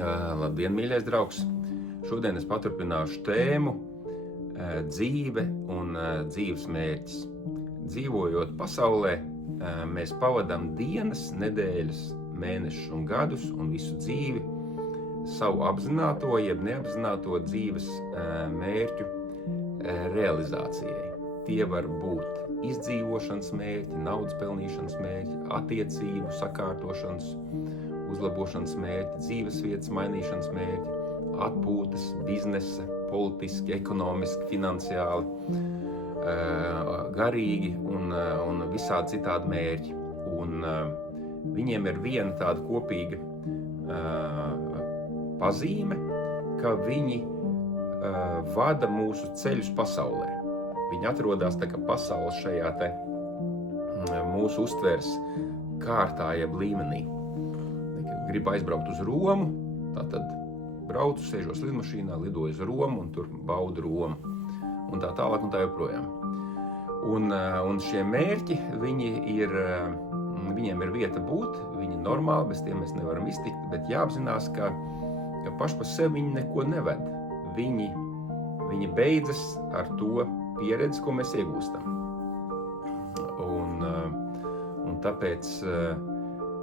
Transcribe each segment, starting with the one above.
Labdien, mīļais draugs! Šodien es paturpināšu tēmu dzīve un dzīves mērķis. Dzīvojot pasaulē, mēs pavadām dienas, nedēļas, mēnešus un gadus un visu dzīvi savu apzināto, jeb neapzināto dzīves mērķu realizācijai. Tie var būt izdzīvošanas mērķi, naudas pelnīšanas mērķi, attiecību sakārtošanas, uzlabošanas mērķi, dzīvesvietas mainīšanas mērķi, atpūtas, biznesa, politiski, ekonomiski, finansiāli, garīgi un visādi citādi mērķi. Un viņiem ir viena tāda kopīga pazīme, ka viņi vada mūsu ceļus pasaulē. Viņi atrodas tā kā pasaules šajā te mūsu uztveres kārtā jeb līmenī. Gribu aizbraukt uz Romu, tātad braucu, sēžos lidmašīnā, lidoju uz Romu un tur baudu Romu. Un tā tālāk un tā joprojām. Un šie mērķi, viņiem ir vieta būt, viņi normāli, bez tiem mēs nevaram iztikt, bet jāapzinās, ka paši par sevi viņi neko neved. Viņi beidzas ar to pieredzi, ko mēs iegūstam. Un tāpēc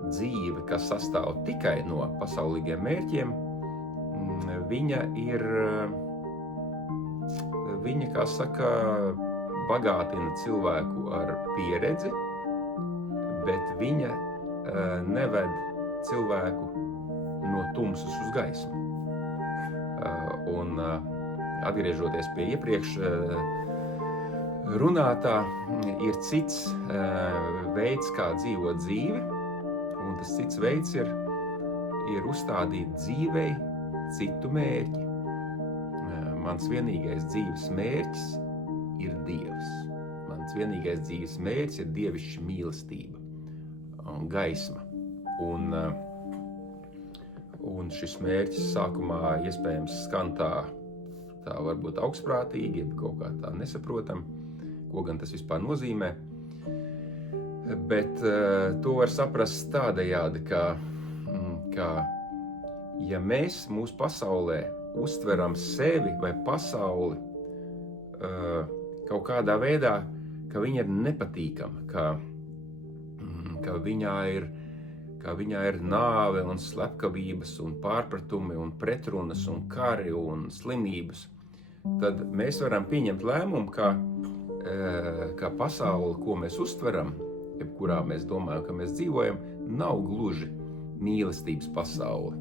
dzīve, kas sastāv tikai no pasaulīgiem mērķiem, viņa, kā saka, bagātina cilvēku ar pieredzi, bet viņa neved cilvēku no tumsas uz gaismu. Un atgriežoties pie iepriekš runātā, ir cits veids, kā dzīvot dzīvi, un tas cits veids ir uzstādīt dzīvei citu mērķi. Mans vienīgais dzīves mērķis ir Dievs. Mans vienīgais dzīves mērķis ir dievišķa mīlestība un gaisma. Un šis mērķis sākumā iespējams skan tā varbūt augstprātīgi, jeb kaut kā tā nesaprotam, ko gan tas vispār nozīmē. Bet to var saprast tādējādi, ka ja mēs mūsu pasaulē uztveram sevi vai pasauli kaut kādā veidā, ka viņa ir nepatīkama, ka viņā ir nāve un slepkavības un pārpratumi un pretrunas un kari un slimības, tad mēs varam pieņemt lēmumu, ka pasauli, ko mēs uztveram, jebkurā mēs domājam, ka mēs dzīvojam, nav gluži mīlestības pasaule,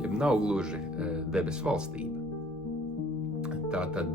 jeb nav gluži debesu valstība. Tātad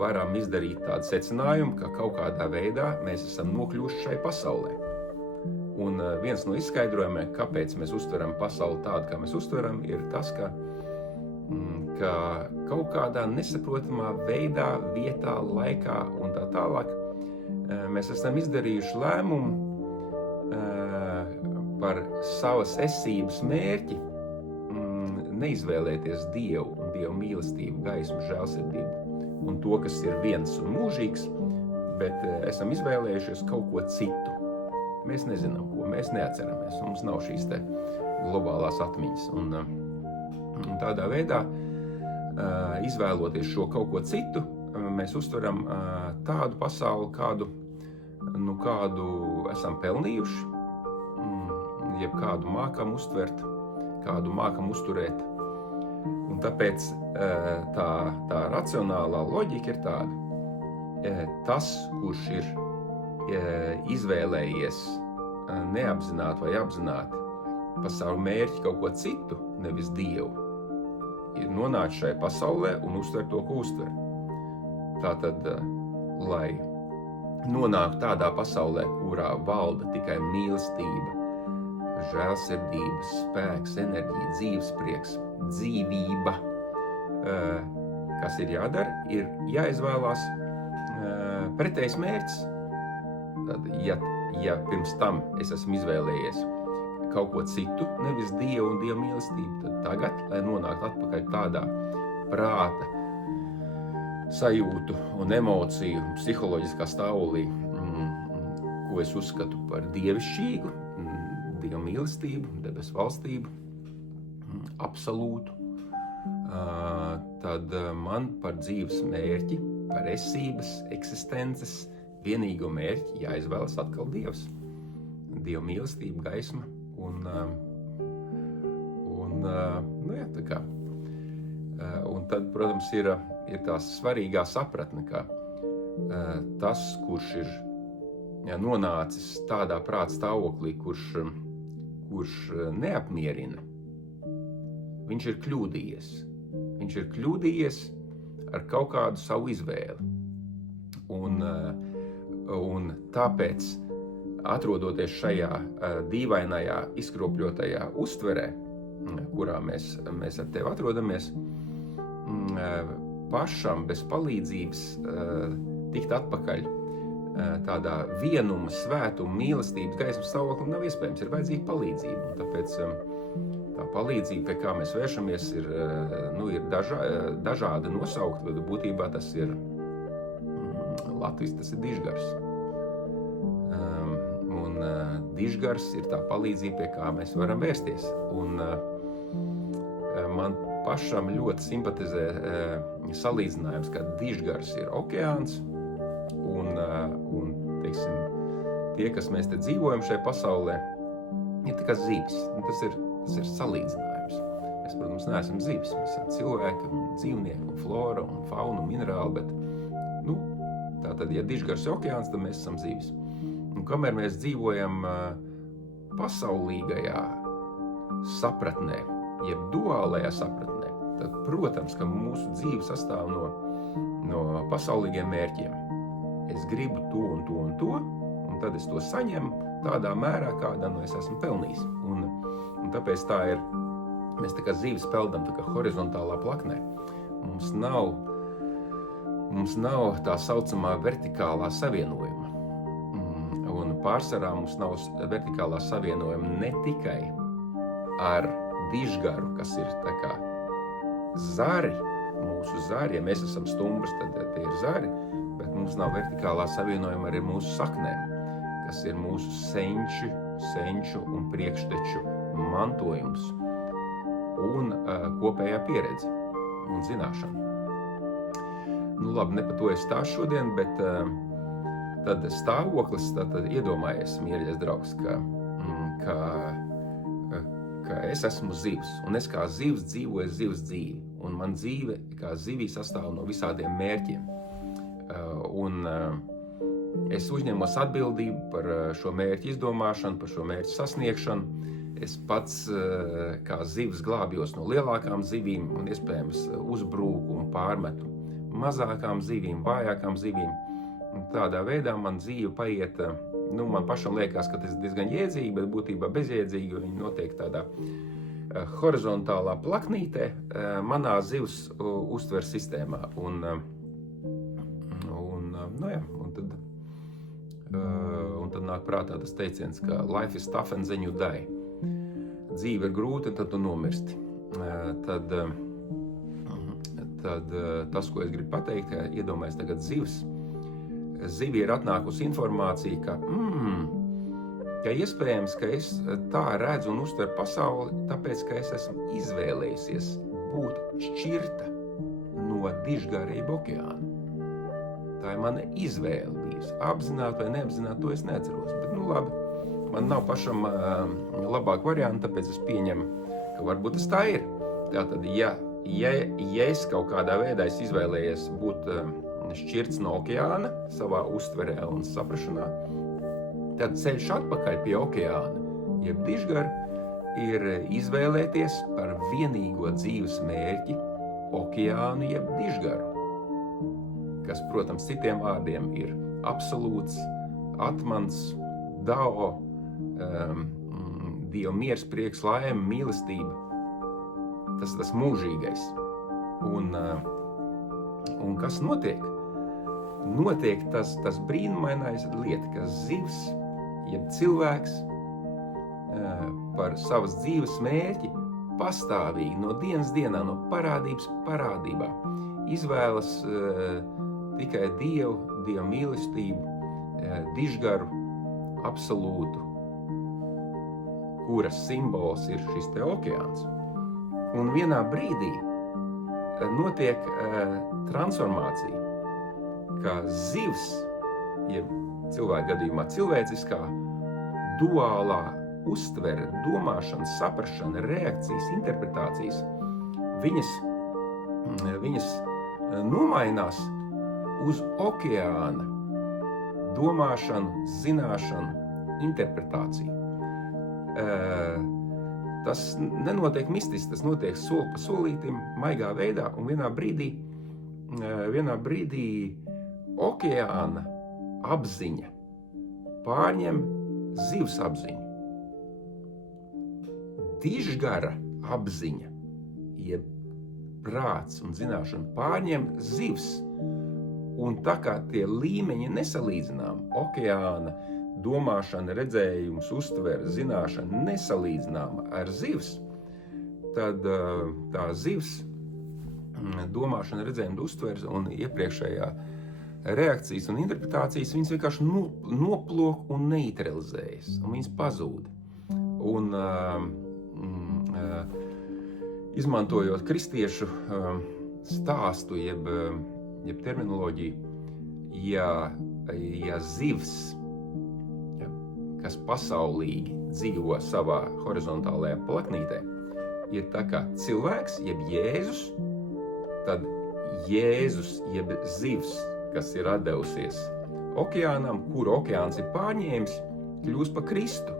varam izdarīt tādu secinājumu, ka kaut kādā veidā mēs esam nokļuvuši šai pasaulē. Un viens no izskaidrojumiem, kāpēc mēs uztveram pasauli tādu, kā mēs uztveram, ir tas, ka kaut kādā nesaprotamā veidā, vietā, laikā un tā tālāk mēs esam izdarījuši lēmumu par savas esības mērķi neizvēlēties Dievu un Dievu mīlestību, gaismu, žēlsirdību un to, kas ir viens un mūžīgs, bet esam izvēlējušies kaut ko citu. Mēs nezinām, ko, mēs neatceramies, mums nav šīs te globālās atmiņas. Un tādā veidā, izvēloties šo kaut ko citu, mēs uztveram tādu pasauli, kādu esam pelnījuši, jeb kādu mākam uztvert, kādu mākam uzturēt. Un tāpēc tā racionālā loģika ir tāda. Tas, kurš ir izvēlējies neapzināti vai apzināti par savu mērķi kaut ko citu, nevis Dievu, ir nonācis šajā pasaulē un uztver to, ko uztver. Tātad, lai nonāktu tādā pasaulē, kurā valda tikai mīlestība, žēlsirdība, spēks, enerģija, dzīvesprieks, dzīvība, kas ir jādara, ir jāizvēlās pretējs mērķis. Tad, ja pirms tam es esmu izvēlējies kaut ko citu, nevis Dievu un Dieva mīlestību, tad tagad, lai nonāktu atpakaļ tādā prāta, sajūtu un emociju, psiholoģiskā stāvolī, ko es uzskatu par dievišķīgu, Dieva mīlestību, debesu valstību, absolūtu, tad man par dzīves mērķi, par esības, eksistences, vienīgo mērķi jāizvēlas atkal Dievs. Dieva mīlestība, gaisma tā kā. Un tad, protams, ir tā svarīgā sapratne, ka tas, kurš ir nonācis tādā prāta stāvoklī, kurš neapmierina, viņš ir kļūdījies. Viņš ir kļūdījies ar kaut kādu savu izvēli. Un tāpēc, atrodoties šajā dīvainajā, izkropļotajā uztverē, kurā mēs ar tevi atrodamies, pašam bez palīdzības tikt atpakaļ tādā vienuma, svētuma, mīlestības, gaismas stāvoklim nav iespējams, ir vajadzīga palīdzība. Un tāpēc tā palīdzība, pie kā mēs vēršamies, ir dažādi nosaukti, bet būtībā tas ir Latvijas, tas ir dižgars. Un dižgars ir tā palīdzība, pie kā mēs varam vērsties. Un man pašam ļoti simpatizē salīdzinājums, ka dižgars ir okeāns, un teiksim, tie, kas mēs te dzīvojam šajā pasaulē, ir tā kā zivis. Tas ir salīdzinājums. Mēs, protams, neesam zivis. Mēs esam cilvēki, un dzīvnieki, un flora, un fauna, un minerāli, bet tātad, ja dižgars ir okeāns, tad mēs esam zivis. Un kamēr mēs dzīvojam pasaulīgajā sapratnē, jeb duālajā sapratnē, tad, protams, ka mūsu dzīve sastāv no pasaulīgiem mērķiem. Es gribu to un to un to, un tad es to saņemu tādā mērā, kādā es esmu pelnījis. Un tāpēc tā ir, mēs tā kā zivis peldam tā kā horizontālā plaknē. Mums nav tā saucamā vertikālā savienojuma. Un pārsvarā mums nav vertikālā savienojuma ne tikai ar dižgaru, kas ir tā kā zari, mūsu zari. Ja mēs esam stumbrs, tad tie ir zari, bet mums nav vertikālā savienojuma arī mūsu saknēm, kas ir mūsu senču un priekšteču mantojums un kopējā pieredze un zināšana. Labi, ne par to es stāstu šodien, bet tad stāvoklis, tad iedomājies, mīļais draugs, ka es esmu zivs, un es kā zivs dzīvoju zivs dzīvi, un man dzīve kā zivī sastāv no visādiem mērķiem. Un es uzņemos atbildību par šo mērķu izdomāšanu, par šo mērķu sasniegšanu. Es pats kā zivs glābjos no lielākām zivīm un iespējams uzbrūku un pārmetu mazākām zivīm, vājākām zivīm. Un tādā veidā man dzīve paiet, man pašam liekas, ka tas ir diezgan jēdzīgi, bet būtībā bezjēdzīgi, jo viņi notiek tādā horizontālā plaknītē manā zivs uztveres sistēmā. Un tad nāk prātā tas teiciens, ka life is tough and then you die. Dzīve ir grūta, un tad tu nomirsti. Tad tas, ko es gribu pateikt, ka iedomājies tagad zivs. Zivi ir atnākusi informācija, ka iespējams, ka es tā redzu un uztveru pasauli, tāpēc, ka es esmu izvēlējusies būt šķirta no dižgarība okeāna. Tā ir mana izvēle bijusi. Apzināti vai neapzināti, to es neatceros. Bet, labi, man nav pašam labāk varianti, tāpēc es pieņemu, ka varbūt tas tā ir. Tātad, ja es kaut kādā veidā izvēlējies būt šķirts no okeāna savā uztverē un saprašanā, tad ceļš atpakaļ pie okeāna, jeb dižgara, ir izvēlēties par vienīgo dzīves mērķi okeānu jeb dižgaru, kas, protams, citiem vārdiem ir absolūts, atmans, dao, Dieva miers, prieks, laime, mīlestība. Tas ir tas mūžīgais. Un kas notiek? Notiek tas brīnumainais lieta, ka zivs, jeb cilvēks par savas dzīves mērķi pastāvīgi no dienas dienā, no parādības parādībā izvēlas tikai Dieva mīlestību, dižgaru, absolūtu, kuras simbols ir šis te okeāns. Un vienā brīdī notiek transformācija, kā zivs, jeb cilvēka gadījumā cilvēciskā, duālā uztvere, domāšana, saprašana, reakcijas, interpretācijas, viņas nomainās uz okeāna domāšanu, zināšanu, interpretāciju. Tas nenotiek mistiski, tas notiek soli pa solītim, maigā veidā, un vienā brīdī okeāna apziņa pārņem zivs apziņu. Dižgara apziņa, jeb prāts un zināšana pārņem zivs, un tā kā tie līmeņi nesalīdzinām, okeāna domāšana, redzējums, uztvere, zināšana nesalīdzināma ar zivs, tad tā zivs domāšana, redzējuma, uztvere un iepriekšējā reakcijas un interpretācijas viņas vienkārši noplok un neutralizējas, un viņas pazūd. Un izmantojot kristiešu stāstu, jeb terminoloģiju, ja zivs, kas pasaulīgi dzīvo savā horizontālajā plaknītē, ir tā kā cilvēks, jeb Jēzus, tad Jēzus, jeb zivs, kas ir atdevusies okeānam, kuru okeāns ir pārņēmis, kļūst par Kristu.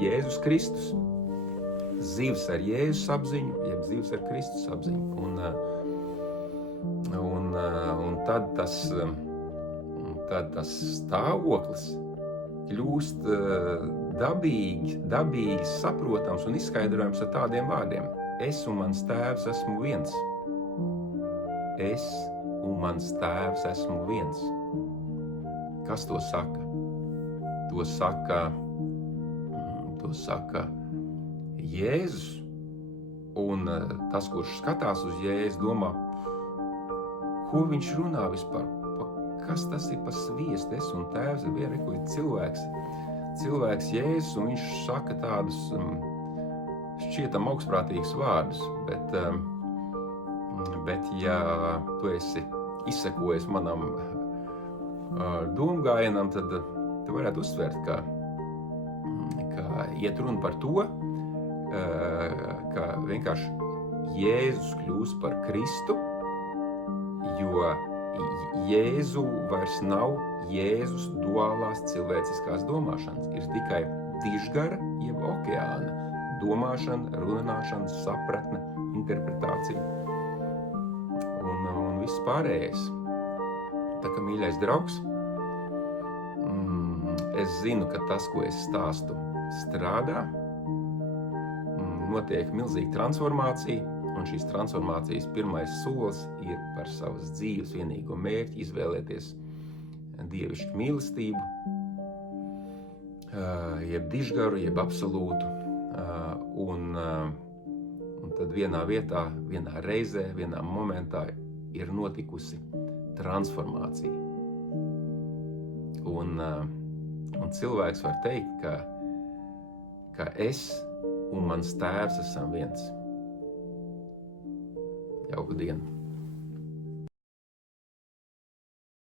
Jēzus Kristus. Zivs ar Jēzus apziņu, jeb zivs ar Kristus apziņu. Un tad tas stāvoklis kļūst dabīgi saprotams un izskaidrojams ar tādiem vārdiem. Es un mans tēvs esmu viens. Es un mans tēvs esmu viens. Kas to saka? To saka Jēzus. Un tas, kurš skatās uz Jēzu, domā, ko viņš runā vispār? Kas tas ir pa sviestu? Es un tēvs ir viena, ko ir cilvēks Jēzus, un viņš saka tādus šķietam augstprātīgus vārdus, bet ja tu esi izsekojis manam domgājienam, tad tu varētu uzsvērt, ka iet runa par to, ka vienkārši Jēzus kļūst par Kristu, jo Jēzu vairs nav Jēzus duālās cilvēciskās domāšanas. Ir tikai dižgara, jeb okeāna domāšana, runāšana, sapratne, interpretācija un viss pārējais. Tā kā, mīļais draugs, es zinu, ka tas, ko es stāstu, strādā, notiek milzīga transformācija, un šīs transformācijas pirmais solis ir par savas dzīves vienīgo mērķi izvēlēties dievišķu mīlestību, jeb dižgaru, jeb absolūtu, un tad vienā vietā, vienā reizē, vienā momentā ir notikusi transformācija. Un cilvēks var teikt, ka es un mans tēvs esam viens. Jauku dienu!